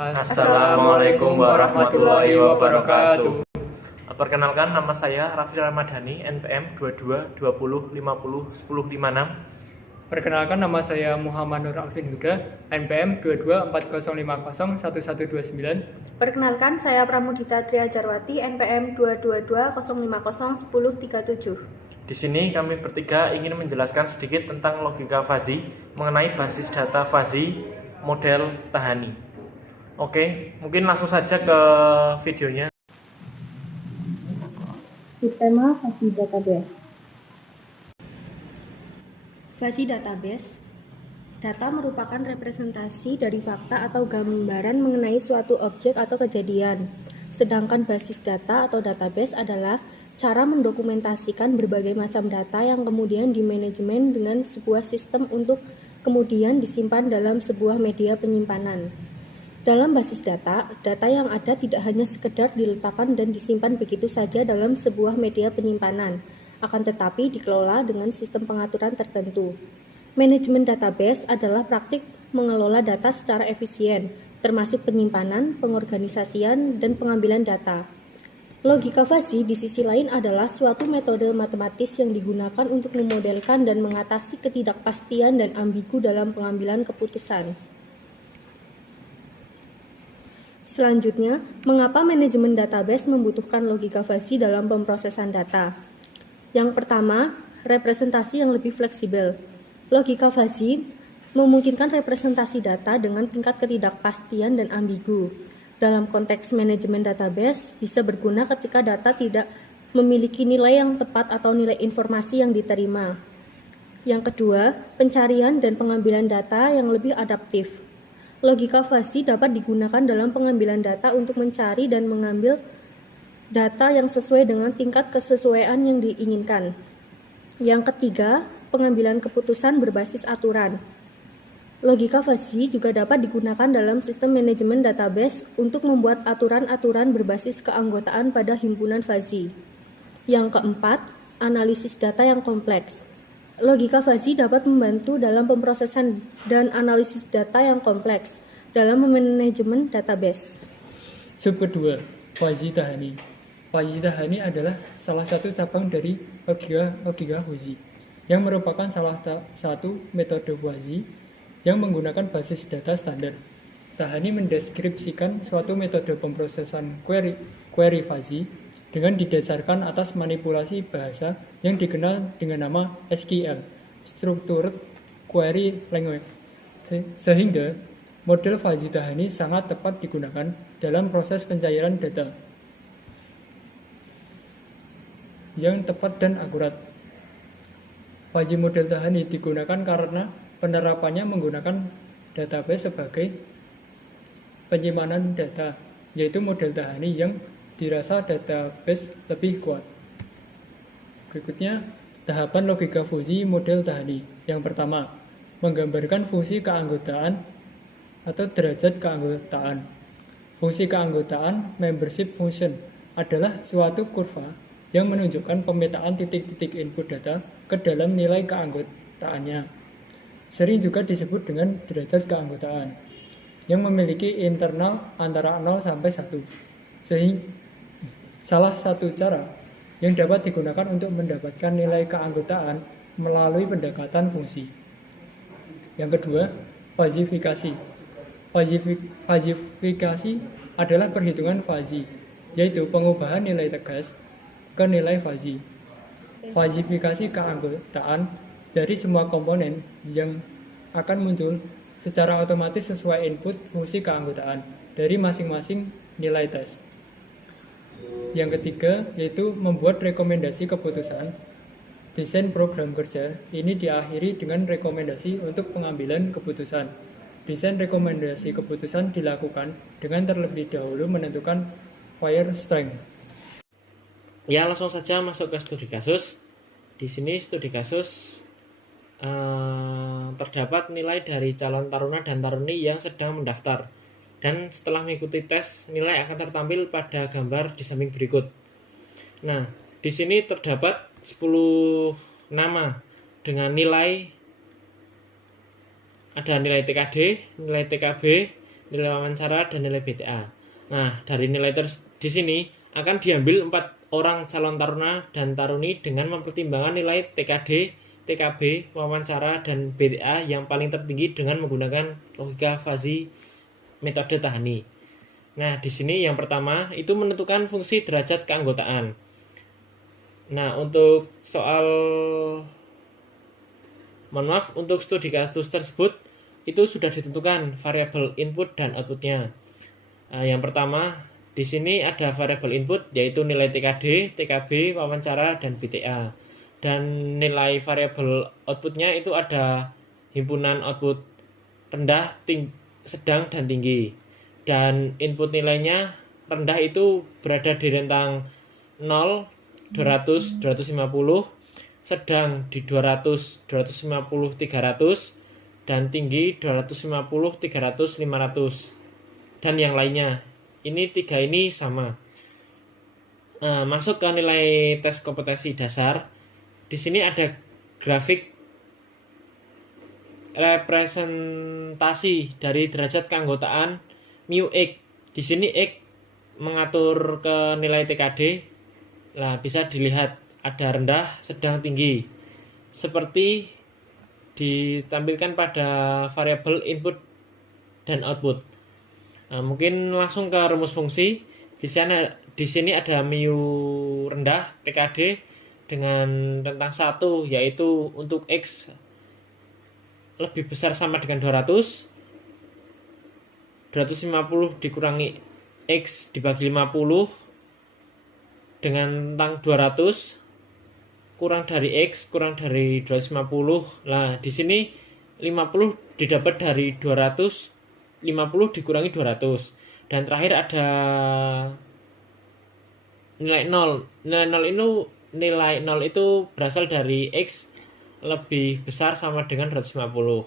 Assalamualaikum warahmatullahi wabarakatuh. Perkenalkan, nama saya Raffi Ramadhani, NPM 22 20 50 10 56. Perkenalkan, nama saya Muhammad Nur Alvin Huda, NPM 2240501129. Perkenalkan, saya Pramudita Tria Jarwati, NPM 222 050 1037. Di sini kami bertiga ingin menjelaskan sedikit tentang logika fuzzy mengenai basis data fuzzy model Tahani. Oke, mungkin langsung saja ke videonya. Sistema Fuzzy Database. Fuzzy Database. Data merupakan representasi dari fakta atau gambaran mengenai suatu objek atau kejadian. Sedangkan basis data atau database adalah cara mendokumentasikan berbagai macam data yang kemudian dimanajemen dengan sebuah sistem untuk kemudian disimpan dalam sebuah media penyimpanan. Dalam basis data, data yang ada tidak hanya sekedar diletakkan dan disimpan begitu saja dalam sebuah media penyimpanan, akan tetapi dikelola dengan sistem pengaturan tertentu. Manajemen database adalah praktik mengelola data secara efisien, termasuk penyimpanan, pengorganisasian, dan pengambilan data. Logika fuzzy di sisi lain adalah suatu metode matematis yang digunakan untuk memodelkan dan mengatasi ketidakpastian dan ambigu dalam pengambilan keputusan. Selanjutnya, mengapa manajemen database membutuhkan logika fuzzy dalam pemrosesan data? Yang pertama, representasi yang lebih fleksibel. Logika fuzzy memungkinkan representasi data dengan tingkat ketidakpastian dan ambigu. Dalam konteks manajemen database, bisa berguna ketika data tidak memiliki nilai yang tepat atau nilai informasi yang diterima. Yang kedua, pencarian dan pengambilan data yang lebih adaptif. Logika fuzzy dapat digunakan dalam pengambilan data untuk mencari dan mengambil data yang sesuai dengan tingkat kesesuaian yang diinginkan. Yang ketiga, pengambilan keputusan berbasis aturan. Logika fuzzy juga dapat digunakan dalam sistem manajemen database untuk membuat aturan-aturan berbasis keanggotaan pada himpunan fuzzy. Yang keempat, analisis data yang kompleks. Logika fuzzy dapat membantu dalam pemrosesan dan analisis data yang kompleks dalam manajemen database. Sub kedua, Fuzzy Tahani. Fuzzy Tahani adalah salah satu cabang dari logika fuzzy, yang merupakan salah satu metode fuzzy yang menggunakan basis data standar. Tahani mendeskripsikan suatu metode pemrosesan query fuzzy dengan didasarkan atas manipulasi bahasa yang dikenal dengan nama SQL, Structured Query Language, sehingga model fuzzy Tahani sangat tepat digunakan dalam proses pencairan data yang tepat dan akurat. Fuzzy model Tahani digunakan karena penerapannya menggunakan database sebagai penyimpanan data, yaitu model Tahani yang dirasa database lebih kuat. Berikutnya, tahapan logika fuzzy model Tahani. Yang pertama, menggambarkan fungsi keanggotaan atau derajat keanggotaan. Fungsi keanggotaan, membership function, adalah suatu kurva yang menunjukkan pemetaan titik-titik input data ke dalam nilai keanggotaannya. Sering juga disebut dengan derajat keanggotaan, yang memiliki internal antara 0 sampai 1. Sehingga salah satu cara yang dapat digunakan untuk mendapatkan nilai keanggotaan melalui pendekatan fungsi. Yang kedua, fuzzifikasi. Fuzzifikasi adalah perhitungan fuzzy, yaitu pengubahan nilai tegas ke nilai fuzzy. Fuzzifikasi keanggotaan dari semua komponen yang akan muncul secara otomatis sesuai input fungsi keanggotaan dari masing-masing nilai tes. Yang ketiga, yaitu membuat rekomendasi keputusan. Desain program kerja ini diakhiri dengan rekomendasi untuk pengambilan keputusan. Desain rekomendasi keputusan dilakukan dengan terlebih dahulu menentukan wire strength. Ya, langsung saja masuk ke studi kasus. Di sini studi kasus terdapat nilai dari calon taruna dan taruni yang sedang mendaftar. Dan setelah mengikuti tes, nilai akan tertampil pada gambar di samping berikut. Nah, di sini terdapat 10 nama dengan nilai, ada nilai TKD, nilai TKB, nilai wawancara, dan nilai BTA. Nah, dari nilai di sini akan diambil 4 orang calon taruna dan taruni dengan mempertimbangkan nilai TKD, TKB, wawancara, dan BTA yang paling tertinggi dengan menggunakan logika fuzzy metode Tahani. Nah, di sini yang pertama itu menentukan fungsi derajat keanggotaan. Nah, untuk untuk studi kasus tersebut itu sudah ditentukan variabel input dan outputnya. Yang pertama di sini ada variabel input yaitu nilai TKD, TKB, wawancara, dan BTA. Dan nilai variabel outputnya itu ada himpunan output rendah, sedang, dan tinggi. Dan input nilainya rendah itu berada di rentang 0, 200, 250, sedang di 200, 250, 300, dan tinggi 250, 300, 500, dan yang lainnya. Ini 3 ini sama. Masuk ke nilai tes kompetensi dasar. Di sini ada grafik representasi dari derajat keanggotaan mu X. Di sini X mengatur ke nilai TKD. Nah, bisa dilihat ada rendah, sedang, tinggi. Seperti ditampilkan pada variabel input dan output. Mungkin langsung ke rumus fungsi. Di sini ada mu rendah TKD dengan rentang 1, yaitu untuk X lebih besar sama dengan 200. 250 dikurangi X dibagi 50 dengan rentang 200 kurang dari X kurang dari 250. Nah, di sini 50 didapat dari 200, 50 dikurangi 200. Dan terakhir ada nilai 0. Nilai 0 itu berasal dari X lebih besar sama dengan 250.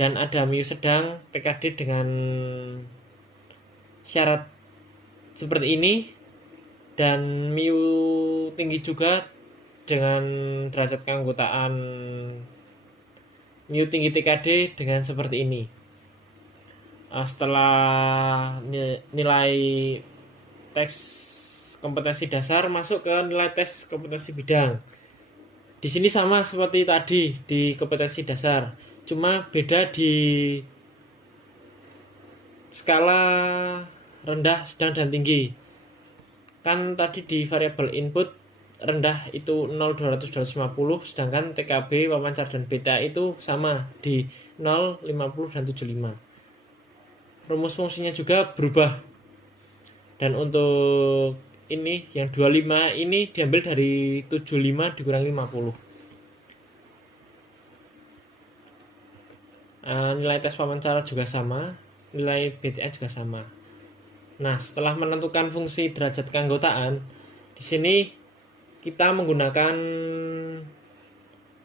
Dan ada mu sedang TKD dengan syarat seperti ini. Dan mu tinggi juga dengan derajat keanggotaan mu tinggi TKD dengan seperti ini. Setelah nilai tes kompetensi dasar, masuk ke nilai tes kompetensi bidang. Di sini sama seperti tadi di kompetensi dasar, cuma beda di skala rendah, sedang, dan tinggi. Kan tadi di variabel input rendah itu 0, 200, 250, sedangkan TKB, wawancara, dan BTA itu sama di 0, 50, dan 75. Rumus fungsinya juga berubah. Dan untuk ini yang 25 ini diambil dari 75 dikurangi 50. Nilai tes wawancara juga sama, nilai BTA juga sama. Nah, setelah menentukan fungsi derajat keanggotaan, di sini kita menggunakan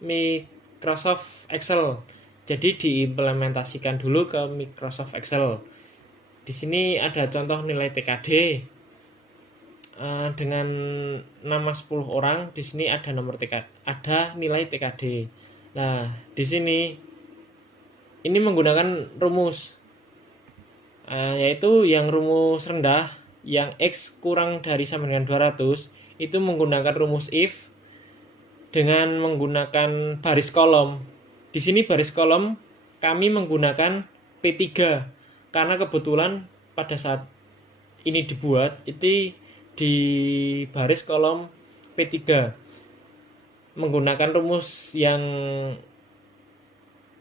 Microsoft Excel. Jadi diimplementasikan dulu ke Microsoft Excel. Di sini ada contoh nilai TKD dengan nama 10 orang. Di sini ada nomor TKD, ada nilai TKD. Nah, di sini ini menggunakan rumus yaitu yang rumus rendah yang X kurang dari sama dengan 200 itu menggunakan rumus if dengan menggunakan baris kolom. Di sini baris kolom kami menggunakan P3 karena kebetulan pada saat ini dibuat itu di baris kolom P3 menggunakan rumus yang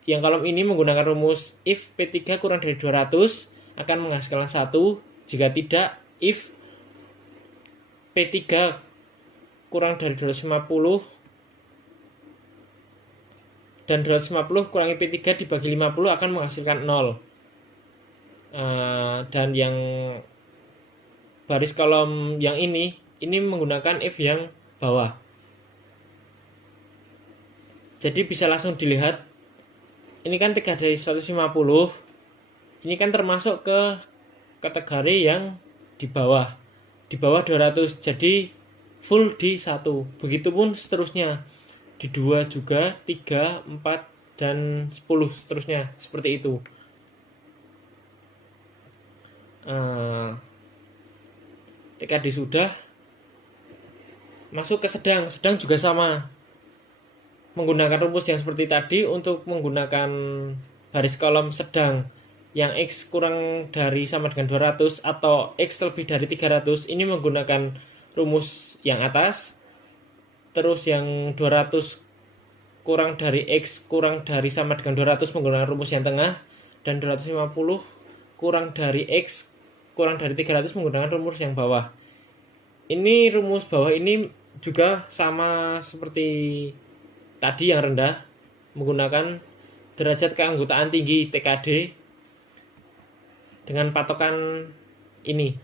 kolom ini menggunakan rumus if P3 kurang dari 200 akan menghasilkan 1, jika tidak if P3 kurang dari 250 dan 250 kurangi P3 dibagi 50 akan menghasilkan 0. Dan yang baris kolom yang ini menggunakan if yang bawah. Jadi bisa langsung dilihat, ini kan 3 dari 150, ini kan termasuk ke kategori yang di bawah 200, jadi full di 1. Begitupun seterusnya, di 2 juga, 3, 4, dan 10 seterusnya, seperti itu. TKD sudah, masuk ke sedang juga sama, menggunakan rumus yang seperti tadi. Untuk menggunakan baris kolom sedang yang X kurang dari sama dengan 200 atau X lebih dari 300, ini menggunakan rumus yang atas. Terus yang 200 kurang dari X kurang dari sama dengan 200 menggunakan rumus yang tengah, dan 250 kurang dari X kurang dari 300 menggunakan rumus yang bawah. Ini rumus bawah ini juga sama seperti tadi yang rendah, menggunakan derajat keanggotaan tinggi TKD dengan patokan ini.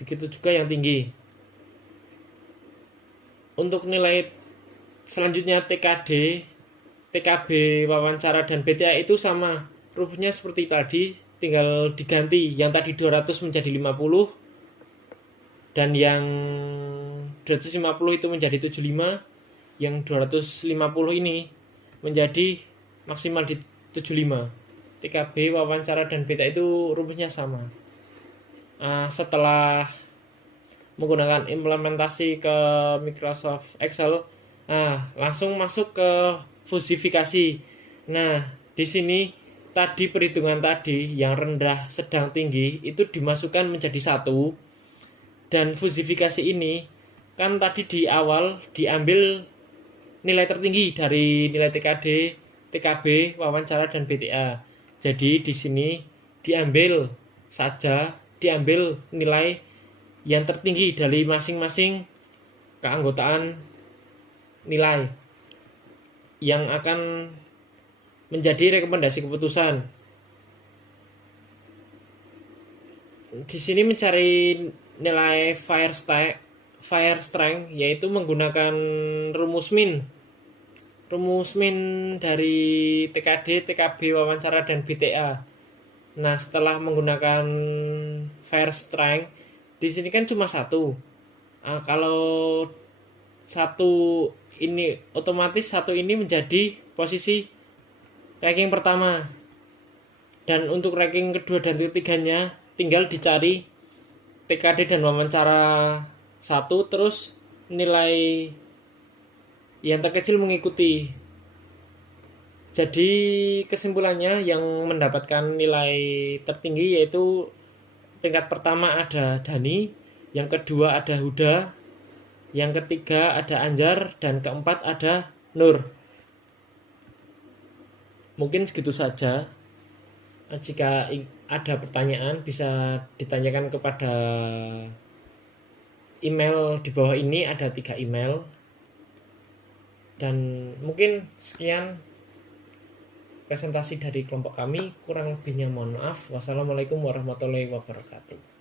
Begitu juga yang tinggi. Untuk nilai selanjutnya TKD, TKB, wawancara, dan BTA itu sama. Rumusnya seperti tadi, tinggal diganti. Yang tadi 200 menjadi 50, dan yang 250 itu menjadi 75. Yang 250 ini menjadi maksimal di 75. TKB, wawancara, dan BTA itu rumusnya sama. Setelah menggunakan implementasi ke Microsoft Excel, langsung masuk ke fusifikasi. Nah, di sini tadi perhitungan tadi yang rendah, sedang, tinggi itu dimasukkan menjadi satu. Dan fusifikasi ini kan tadi di awal diambil nilai tertinggi dari nilai TKD, TKB, wawancara, dan BTA. Jadi di sini diambil nilai yang tertinggi dari masing-masing keanggotaan nilai yang akan menjadi rekomendasi keputusan. Di sini mencari nilai fire strength yaitu menggunakan rumus min. Rumus min dari TKD, TKB, wawancara, dan BTA. Nah, setelah menggunakan fire strength, di sini kan cuma satu. Kalau satu ini otomatis satu ini menjadi posisi ranking pertama. Dan untuk ranking kedua dan ketiganya tinggal dicari TKD dan wawancara 1, terus nilai yang terkecil mengikuti. Jadi kesimpulannya yang mendapatkan nilai tertinggi yaitu peringkat pertama ada Dani, yang kedua ada Huda, yang ketiga ada Anjar, dan keempat ada Nur. Mungkin segitu saja. Jika ada pertanyaan bisa ditanyakan kepada email di bawah ini, ada 3 email. Dan mungkin sekian presentasi dari kelompok kami, kurang lebihnya mohon maaf. Wassalamualaikum warahmatullahi wabarakatuh.